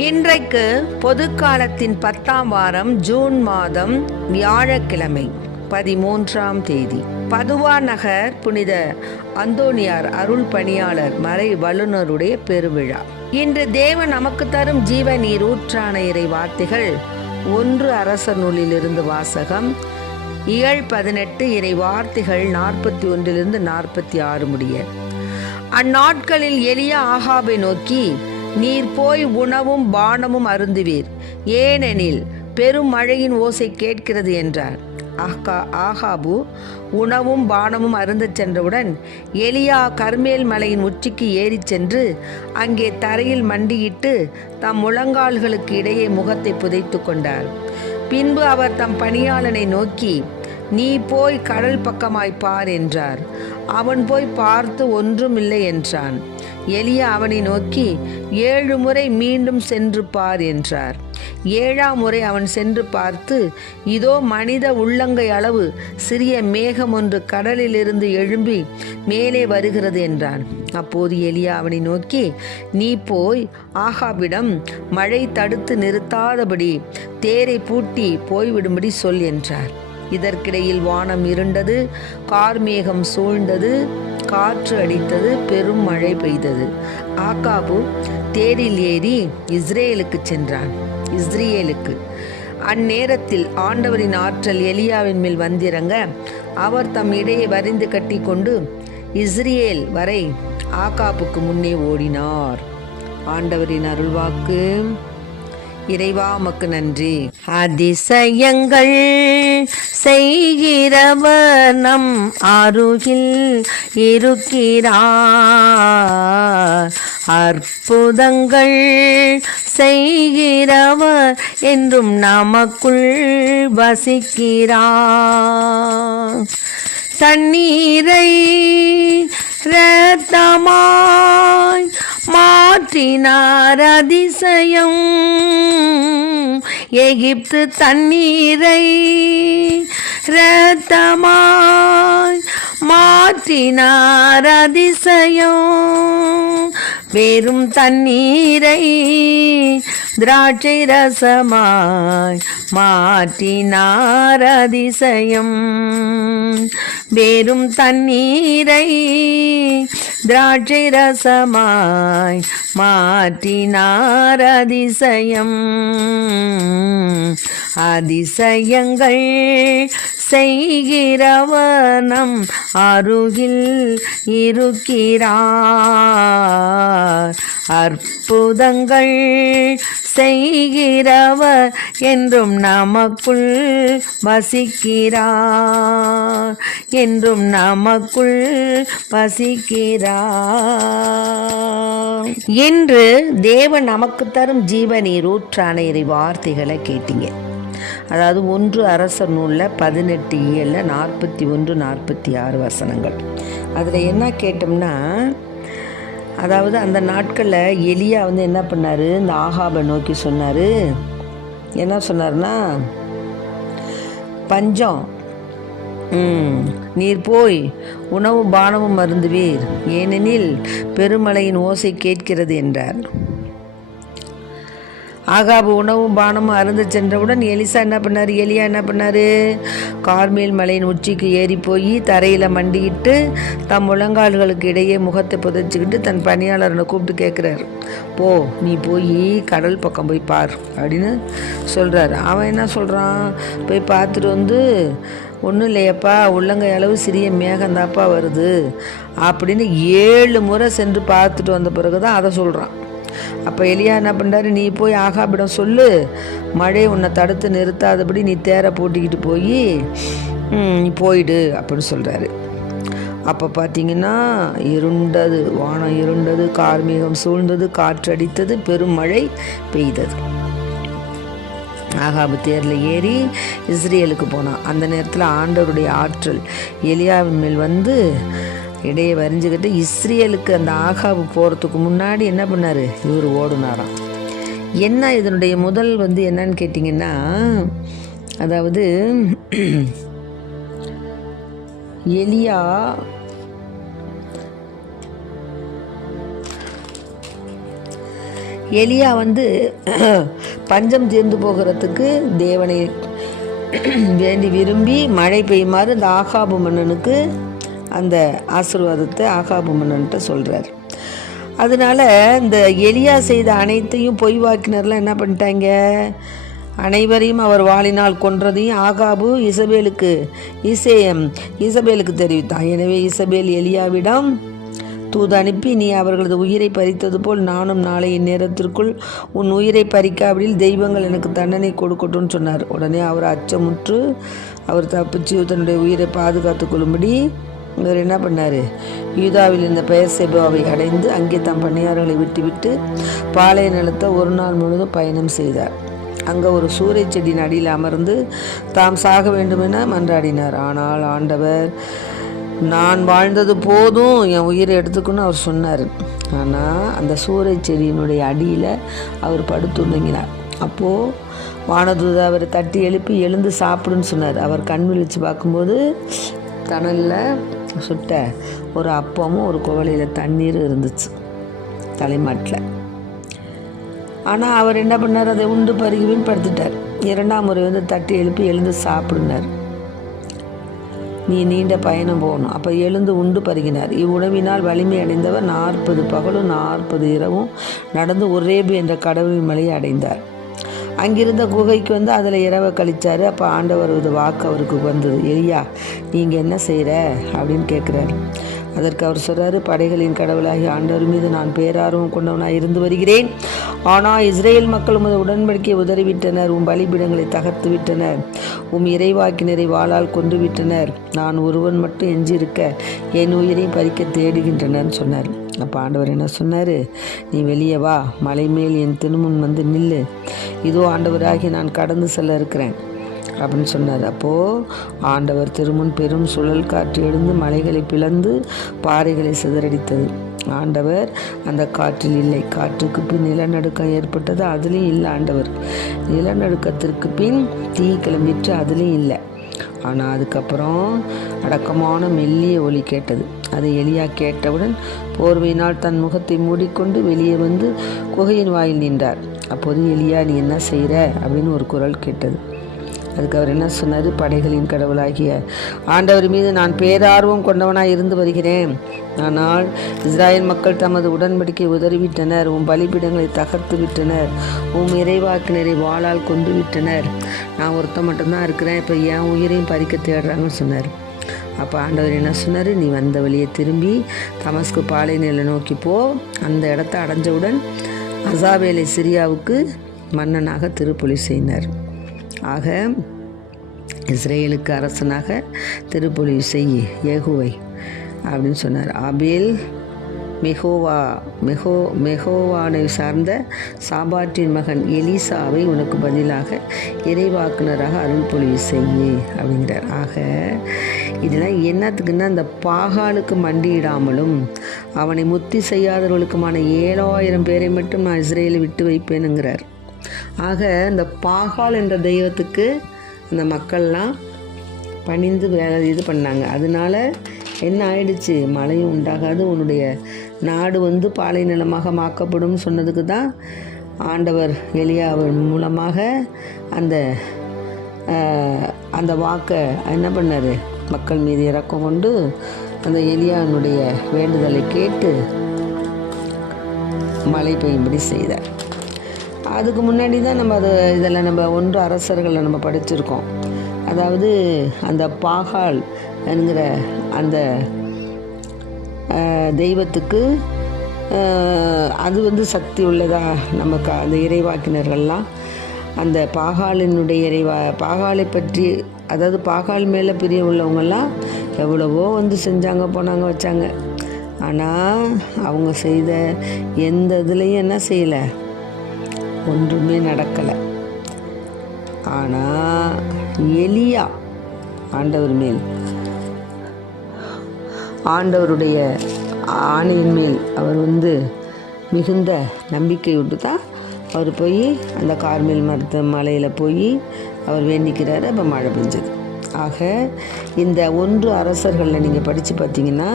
இன்றைக்கு பொதுக்காலத்தின் 10ஆம் வாரம் ஜூன் மாதம் வியாழக்கிழமை 13ஆம் தேதி. பதுவா நகர் புனித அந்தோனியார் அருள் பணியாளர் மறை வல்லுநருடைய பெருவிழா. இன்று தேவன் நமக்கு தரும் ஜீவ நீர் ஊற்றான இறை வார்த்தைகள் 1 அரசர் நூலிலிருந்து வாசகம். இயல் 18 இறை வார்த்தைகள் 41 46 முடிய. அந்நாட்களில் எலியா ஆகாபை நோக்கி, நீர் போய் உணவும் பானமும் அருந்துவீர், ஏனெனில் பெரும் மழையின் ஓசை கேட்கிறது என்றார். ஆகாபு உணவும் பானமும் அருந்தச் சென்றவுடன் எலியா கர்மேல் மலையின் உச்சிக்கு ஏறி சென்று அங்கே தரையில் மண்டியிட்டு தம் முழங்கால்களுக்கு இடையே முகத்தை புதைத்து கொண்டார். பின்பு அவர் தம் பணியாளனை நோக்கி, நீ போய் கடல் பக்கமாய் பார் என்றார். அவன் போய் பார்த்து ஒன்றுமில்லை என்றான். எலியா அவனை நோக்கி, 7 முறை மீண்டும் சென்று பார் என்றார். 7ஆம் முறை அவன் சென்று பார்த்து, இதோ மனித உள்ளங்கை அளவு சிறிய மேகம் ஒன்று கடலிலிருந்து எழும்பி மேலே வருகிறது என்றான். அப்போது எலியா அவனை நோக்கி, நீ போய் ஆகாபிடம் மழை தடுத்து நிறுத்தாதபடி தேரை பூட்டி போய்விடும்படி சொல் என்றார். இதற்கிடையில் வானம் இருண்டது, கார்மேகம் சூழ்ந்தது, காற்று அடித்தது, பெரும் மழை பெய்தது. ஆகாபு தேரில் ஏறி இஸ்ரேலுக்கு சென்றான். அந்நேரத்தில் ஆண்டவரின் ஆற்றல் எலியாவின் மேல் வந்திறங்க அவர் தம் இடையை வரிந்து கட்டி கொண்டு இஸ்ரேல் வரை ஆகாபுக்கு முன்னே ஓடினார். ஆண்டவரின் அருள்வாக்கு. இறைவா உமக்கு நன்றி. அதிசயங்கள் செய்கிறவர் நம் அருகில் இருக்கிறார், அற்புதங்கள் செய்கிறவர் என்றும் நமக்குள் வசிக்கிறார். தண்ணீரை இரத்தமாய் மாற்றினார் அதிசயம், எகிப்து தண்ணீரை இரத்தமாய் மாற்றினார் அதிசயம், வெறும் தண்ணீரை திராட்சை ரசமாய் மாற்றினார் அதிசயம், வெறும் தண்ணீரை திராட்சை ரசமாய் மாற்றினார் அதிசயம். அதிசயங்கள் செய்கிறவர் நம் அருகில் இருக்கிறார், அற்புதங்கள் செய்கிறவர் என்றும் நமக்குள் வசிக்கிறார், என்றும் நமக்குள் வசிக்கிறார். என்று தேவன் நமக்கு தரும் ஜீவ நீர் ஊற்றான இறை வார்த்தைகளை கேட்டீங்க. அதாவது 1 அரசர் நூலில் 18 இயல்ல 41 46 வசனங்கள். அதில் என்ன கேட்டோம்னா, அதாவது அந்த நாட்களில் எலியா என்ன பண்ணார், இந்த ஆகாபை நோக்கி சொன்னார். என்ன சொன்னார்னா, பஞ்சம், நீர் போய் உணவு பானமும் அருந்துவீர், ஏனெனில் பெருமழையின் ஓசை கேட்கிறது என்றார். ஆகாபு உணவும் பானமும் அருந்து சென்றவுடன் எலியா என்ன பண்ணார், கார்மேல் மலையின் உச்சிக்கு ஏறி போய் தரையில் மண்டிக்கிட்டு தம் முழங்கால்களுக்கு இடையே முகத்தை புதைச்சிக்கிட்டு தன் பணியாளரனை கூப்பிட்டு கேட்குறாரு, போ நீ போய் கடல் பக்கம் போய் பார் அப்படின்னு சொல்கிறார். அவன் என்ன சொல்கிறான், போய் பார்த்துட்டு ஒன்றும் இல்லையப்பா, உள்ளங்கை அளவு சிறிய மேகந்தாப்பா வருது அப்படின்னு 7 முறை சென்று பார்த்துட்டு வந்த பிறகு தான் அதை சொல்கிறான். அப்போ எலியா என்ன பண்ணுறாரு, நீ போய் ஆகாபிடம் சொல்லு, மழை உன்னை தடுத்து நிறுத்தாதபடி நீ தேரை பூட்டிக்கிட்டு போய் நீ போயிடு அப்படின்னு சொல்கிறாரு. அப்போ பார்த்தீங்கன்னா இருண்டது, வானம் இருண்டது, கார்மேகம் சூழ்ந்தது, காற்று அடித்தது, பெரும் மழை பெய்தது. ஆகாபு தேரில் ஏறி இஸ்ரேலுக்கு போனான். அந்த நேரத்தில் ஆண்டவருடைய ஆற்றல் எலியாவின் மேல் இடையே வரிஞ்சுக்கிட்டு இஸ்ரேலுக்கு அந்த ஆகாபு போகிறதுக்கு முன்னாடி என்ன பண்ணார், இவர் ஓடுனாராம். என்ன இதனுடைய முதல் என்னன்னு கேட்டிங்கன்னா, அதாவது எலியா எலியா பஞ்சம் தீர்ந்து போகிறதுக்கு தேவனை வேண்டி விரும்பி மழை பெய்யுமாறு இந்த ஆகாபு மன்னனுக்கு அந்த ஆசீர்வாதத்தை ஆகாபு மன்னன்ட்ட சொல்கிறார். அதனால் இந்த எலியா செய்த அனைத்தையும் பொய் வாக்கினர்லாம் என்ன பண்ணிட்டாங்க, அனைவரையும் அவர் வாளினால் கொன்றதையும் ஆகாபு இசபேலுக்கு தெரிவித்தான். எனவே இசபேல் எலியாவிடம் தூது அனுப்பி, நீ அவர்களது உயிரை பறித்தது போல் நானும் நாளை இந்நேரத்திற்குள் உன் உயிரை பறிக்காவிடில் தெய்வங்கள் எனக்கு தண்டனை கொடுக்கட்டும்னு சொன்னார். உடனே அவர் அச்சமுற்று அவர் தப்பிச்சு தன்னுடைய உயிரை பாதுகாத்து கொள்ளும்படி இவர் என்ன பண்ணார், யூதாவில் இந்த பெயர்செபாவை அடைந்து அங்கே தம் பணியாளர்களை விட்டுவிட்டு பாளைய நிலத்தை ஒரு நாள் முழுவதும் பயணம் செய்தார். அங்கே ஒரு சூறை செடியின் அடியில் அமர்ந்து தாம் சாக வேண்டுமென மன்றாடினார். ஆனால் ஆண்டவர், நான் வாழ்ந்தது போதும், என் உயிரை எடுத்துக்கணும்னு அவர் சொன்னார். ஆனால் அந்த சூறை செடியினுடைய அடியில் அவர் படுத்துறங்கினார். அப்போது வானதூதர் அவரை தட்டி எழுப்பி எழுந்து சாப்பிடுன்னு சொன்னார். அவர் கண் விழித்து பார்க்கும்போது தணலில் சுட்ட ஒரு அப்பமும் ஒரு குவளையில் தண்ணீரும் இருந்துச்சு தலைமாட்டில். ஆனால் அவர் என்ன பண்ணார், அதை உண்டு பருகிவின்னு படுத்துட்டார். இரண்டாம் முறை தட்டி எழுப்பி எழுந்து சாப்பிடுனார். நீ நீண்ட பயணம் போகணும். அப்போ எழுந்து உண்டு பருகினார். இவ்வுணவினால் வலிமை அடைந்தவர் 40 பகலும் 40 இரவும் நடந்து ஒரேபு என்ற கடவுளின் மலையை அடைந்தார். அங்கிருந்த குகைக்கு அதில் இரவை கழித்தார். அப்போ ஆண்டவர் வாக்கு அவருக்கு வந்தது, எலியா நீங்கள் என்ன செய்கிற அப்படின்னு கேட்குறாரு. அதற்கு அவர் சொல்கிறாரு, படைகளின் கடவுளாகி ஆண்டவர் மீது நான் பேரார்வம் கொண்டவனாக இருந்து வருகிறேன். ஆனால் இஸ்ரேல் மக்கள் உமது உடன்படிக்கையை உதறிவிட்டனர், உம் பலிபீடங்களை தகர்த்து விட்டனர், உம் இறைவாக்கினரை வாளால் கொன்று விட்டனர். நான் ஒருவன் மட்டும் எஞ்சியிருக்க என் உயிரையும் பறிக்க தேடுகின்றனர்னு சொன்னார். அப்போ ஆண்டவர் என்ன சொன்னார், நீ வெளியே வா, மலை மேல் என் திருமுன் நில்லு, இதோ ஆண்டவராகி நான் கடந்து செல்ல இருக்கிறேன் அப்படின்னு சொன்னார். அப்போது ஆண்டவர் திருமுன் பெரும் சுழல் காற்று எழுந்து மலைகளை பிளந்து பாறைகளை சிதறடித்தது. ஆண்டவர் அந்த காற்றில் இல்லை. காற்றுக்கு பின் நிலநடுக்கம் ஏற்பட்டது, அதுலேயும் இல்லை ஆண்டவர். நிலநடுக்கத்திற்கு பின் தீ கிளம்பிட்டு, அதுலேயும் இல்லை. ஆனால் அதுக்கப்புறம் அடக்கமான மெல்லிய ஒலி கேட்டது. அதை எலியா கேட்டவுடன் போர்வையினால் தன் முகத்தை மூடிக்கொண்டு வெளியே குகையின் வாயில் நின்றார். அப்போது எலியா, நீ என்ன செய்கிற அப்படின்னு ஒரு குரல் கேட்டது. அதுக்கு அவர் என்ன சொன்னார், படைகளின் கடவுளாகிய ஆண்டவர் மீது நான் பேரார்வம் கொண்டவனாக இருந்து வருகிறேன். ஆனால் இஸ்ராயல் மக்கள் தமது உடன்படிக்கை உதறிவிட்டனர், உம் பலிபீடங்களை தகர்த்து விட்டனர், உம் இறைவாக்கினரை வாளால் கொண்டு விட்டனர். நான் ஒருத்த மட்டும்தான் இருக்கிறேன், இப்போ என் உயிரையும் பறிக்க தேடுறாங்கன்னு சொன்னார். அப்போ ஆண்டவர் என்ன சொன்னார், நீ வந்த வழியை திரும்பி தமஸ்கு பாலை நிலை நோக்கி போ. அந்த இடத்த அடைஞ்சவுடன் அசாவேலை சிரியாவுக்கு மன்னனாக திருப்பொலி செய்தார். ஆக இஸ்ரேலுக்கு அரசனாக திருப்பொலி செய் ஏகுவை அப்படின்னு சொன்னார். ஆபேல் மெகோவானை சார்ந்த சாபாட்டின் மகன் எலிசாவை உனக்கு பதிலாக இறைவாக்குனராக அருள் பொழிவு செய்ய அப்படிங்கிறார். ஆக இதெல்லாம் என்னத்துக்குன்னா, அந்த பாகாலுக்கு மண்டியிடாமலும் அவனை முத்தி செய்யாதவர்களுக்குமான 7000 பேரை மட்டும் நான் இஸ்ரேலை விட்டு வைப்பேனுங்கிறார். ஆக இந்த பாகால் என்ற தெய்வத்துக்கு அந்த மக்கள்லாம் பணிந்து இது பண்ணாங்க. அதனால என்ன ஆயிடுச்சு, மழையும் உண்டாகாது, உன்னுடைய நாடு பாலை நிலமாக மாக்கப்படும் சொன்னதுக்கு தான் ஆண்டவர் எலியாவின் மூலமாக அந்த வாக்கை என்ன பண்ணார், மக்கள் மீது இரக்கம் கொண்டு அந்த எலியாவினுடைய வேண்டுதலை கேட்டு மழை பெய்யும்படி செய்தார். அதுக்கு முன்னாடி தான் நம்ம இதெல்லாம் நம்ம 1 அரசர்களை நம்ம படிச்சிருக்கோம். அதாவது அந்த பாகால் என்கிற அந்த தெய்வத்துக்கு அது சக்தி உள்ளதா, நமக்கு அந்த இறைவாக்கினர்கள்லாம் அந்த பாகாலினுடைய பாகாலை பற்றி, அதாவது பாகால் மேலே பிரிய உள்ளவங்கெல்லாம் எவ்வளவோ செஞ்சாங்க, போனாங்க, வச்சாங்க. ஆனால் அவங்க செய்த எந்த இதுலேயும் என்ன செய்யலை, ஒன்றுமே நடக்கலை. ஆனால் எலியா ஆண்டவர் மேல், ஆண்டவருடைய ஆணையின் மேல் அவர் மிகுந்த நம்பிக்கை விட்டு தான் அவர் போய் அந்த கார்மேல் மலையில் போய் அவர் வேண்டிக்கிறாரு. அப்போ மழை பெஞ்சது. ஆக இந்த 1 அரசர்களில் நீங்கள் படித்து பார்த்தீங்கன்னா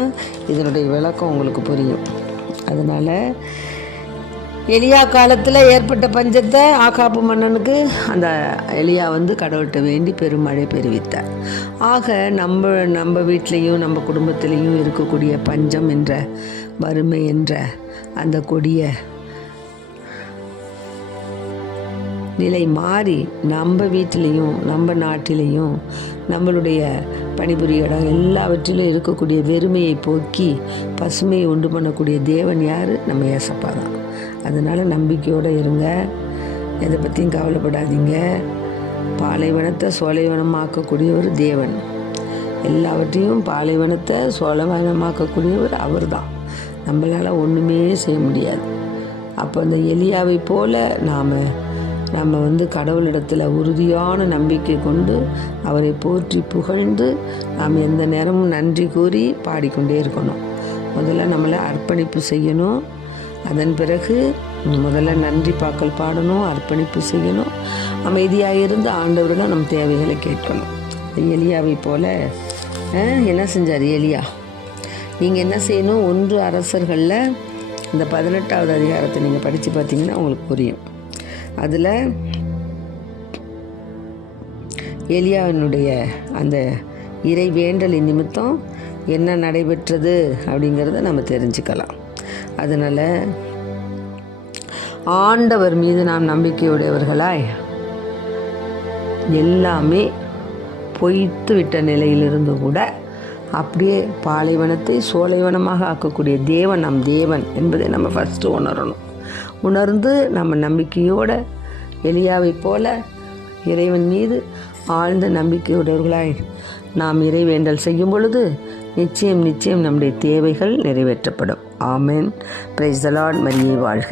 இதனுடைய விளக்கம் உங்களுக்கு புரியும். அதனால் எலியா காலத்தில் ஏற்பட்ட பஞ்சத்தை ஆகாப்பு மன்னனுக்கு அந்த எலியா கடவுள்கிட்ட வேண்டி பெருமழை பெறுவித்தார். ஆக நம்ம வீட்லேயும் நம்ம குடும்பத்திலையும் இருக்கக்கூடிய பஞ்சம் என்ற வறுமை என்ற அந்த கொடிய நிலை மாறி நம்ம வீட்டிலையும் நம்ம நாட்டிலையும் நம்மளுடைய பணிபுரிய இடம் எல்லாவற்றிலும் இருக்கக்கூடிய வெறுமையை போக்கி பசுமையை உண்டு பண்ணக்கூடிய தேவன் யார்? நம்ம ஏசப்பா தான். அதனால் நம்பிக்கையோடு இருங்க, எதை பற்றியும் கவலைப்படாதீங்க. பாலைவனத்தை சோலைவனமாக்கக்கூடியவர் தேவன். எல்லாவற்றையும் பாலைவனத்தை சோலைவனமாக்கக்கூடியவர் அவர் தான். நம்மளால் ஒன்றுமே செய்ய முடியாது. அப்போ அந்த எலியாவை போல நம்ம கடவுளிடத்தில் உறுதியான நம்பிக்கை கொண்டு அவரை போற்றி புகழ்ந்து நாம் எந்த நேரமும் நன்றி கூறி பாடிக்கொண்டே இருக்கணும். முதல்ல நம்மளை அர்ப்பணிப்பு செய்யணும். அதன் பிறகு முதல்ல நன்றி பாக்கல் பாடணும், அர்ப்பணிப்பு செய்யணும். அமைதியாக இருந்து ஆண்டவரிடம் நம் தேவைகளை கேட்கணும். எலியாவை போல என்ன செஞ்சார் எலியா? நீங்கள் என்ன செய்யணும்? 1 அரசர்களில் இந்த 18வது அதிகாரத்தை நீங்கள் படித்து பார்த்தீங்கன்னா உங்களுக்கு புரியும். அதில் எலியாவினுடைய அந்த இறை வேண்டலின் நிமித்தம் என்ன நடைபெற்றது அப்படிங்கிறத நம்ம தெரிஞ்சுக்கலாம். அதனால் ஆண்டவர் மீது நாம் நம்பிக்கையுடையவர்களாய் எல்லாமே பொய்த்து விட்ட நிலையிலிருந்து கூட அப்படியே பாலைவனத்தை சோலைவனமாக ஆக்கக்கூடிய தேவன் நம் தேவன் என்பதை நம்ம ஃபஸ்ட்டு உணரணும். உணர்ந்து நம்ம நம்பிக்கையோட எலியாவை போல இறைவன் மீது ஆழ்ந்த நம்பிக்கையுடையவர்களாய் நாம் இறைவேண்டல் செய்யும் பொழுது நிச்சயம் நம்முடைய தேவைகள் நிறைவேற்றப்படும். ஆமென். Praise the Lord. மரியே வாழ்க.